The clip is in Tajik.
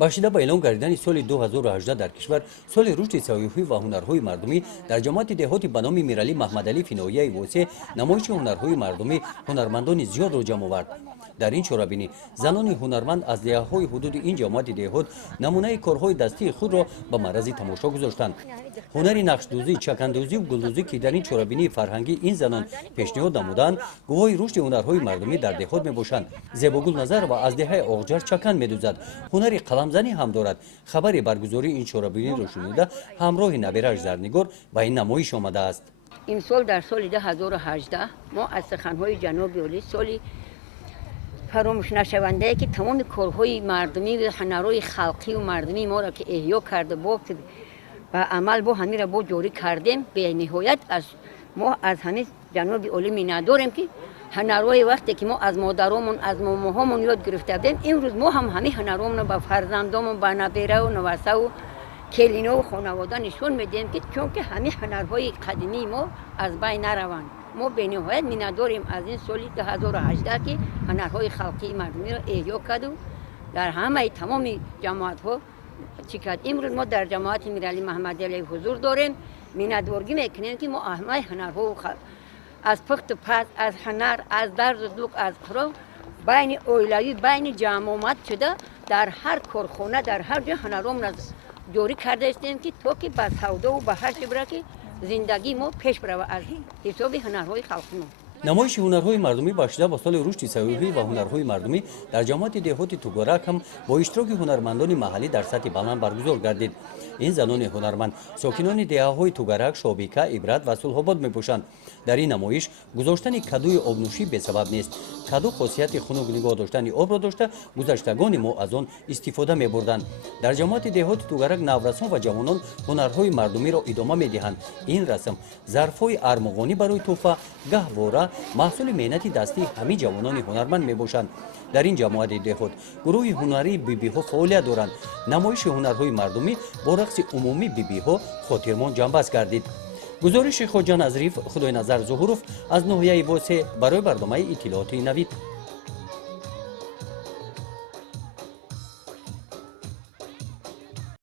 башида ба эълон гардидани соли 2018 дар кишвар соли рушди саёҳӣ ва ҳунарҳои мардумӣ дар ҷамоати деҳоти ба номи миралӣ маҳмадалӣ финоияи восеъ намоиши ҳунарҳои мардумӣ ҳунармандони зиёдро ҷамъ овард. дар ин чорабинӣ занони ҳунарманд аз деҳаҳои ҳудуди ин ҷамоати деҳот намунаи корҳои дастии худро ба маърази тамошо гузоштанд. ҳунари нақшдӯзӣ, чакандӯзиву гулдӯзӣ ки дар ин чорабинии фарҳангӣ ин занон пешниҳод намуданд, гувоҳи рушди ҳунарҳои мардумӣ дар деҳот мебошанд. Зебогул Назарова аз деҳаи Оғҷар чакан медӯзад. ҳунари қаламзанӣ ҳам дорад. хабари баргузории ин чорабиниро шунида ҳамроҳи наберааш Зарнигор ба ин намоиш омадааст. имсол дар соли 2018 мо аз суханҳои ҷаноби олӣ соли фаромӯшнашавандае ки тамоми корҳои мардумӣ ва ҳунарҳои халқию мардумии моро ки эҳё карда бо ба амал бо ҳамира бо ҷорӣ кардем, бениҳоят мо аз ҳамин ҷаноби олӣ миннатдорем ки ҳунарҳои вақте ки мо аз модаромон аз момоҳомон ёд гирифта будем, имрӯз мо ҳам ҳамин ҳунарҳоро ба фарзандомон, ба набераву навасаву келинову хонавода нишон медиҳем ки чунки ҳамин ҳунарҳои қадимии мо аз байн нараванд. мо бениҳоят миннатдорем аз ин соли 2018 ки ҳунарҳои халқии мардумиро эҳё карду дар ҳамаи тамоми ҷамоатҳо чӣ кард. имрӯз мо дар ҷамоати миралӣ маҳмадалӣ ҳузур дорем. миннатдоргӣ мекунем ки мо ҳамаи ҳунарҳо аз пухту паз, аз ҳунар, аз дарзу дук, аз қуров байни оилавӣ, байни ҷамъомат шуда дар ҳар корхона, дар ҳар ҷо ҳунарҳомро ҷорӣ карда истем ки то ки ба савдову ба ҳар чӣ бира ки зиндагии мо пеш барава аз ҳисоби ҳунарҳои халқи мо. намоиши ҳунарҳои мардумӣ башида ба соли рушди саёҳӣ ва ҳунарҳои мардумӣ дар ҷамоати деҳоти Тугарак ҳам бо иштироки ҳунармандони маҳаллӣ дар сатҳи баланд баргузор гардид. ин занони ҳунарманд сокинони деҳаҳои Тугарак, Шобика, Ибрат ва Сулҳобод мебошанд. дар ин намоиш гузоштани кадуи обнӯшӣ бесабаб нест. каду хосияти хунук нигоҳ доштани обро дошта гузаштагони мо аз он истифода мебурданд. дар ҷамоати деҳоти Тугарак наврасон ва ҷавонон ҳунарҳои мардумиро идома медиҳанд. ин расм зарфҳои армуғонӣ барои тӯҳфа гаҳвора маҳсули меҳнати дастии ҳамин ҷавонони ҳунарманд мебошанд. дар ин ҷамоати деҳот гурӯҳи ҳунарии бибиҳо фаъолият доранд. намоиши ҳунарҳои мардумӣ бо рақси умумии бибиҳо хотирмон ҷанбаст гардид. гузориши Хоҷа Назриф, Худойназар Зуҳуров аз ноҳияи Восеъ барои барномаи иттилооти Навид.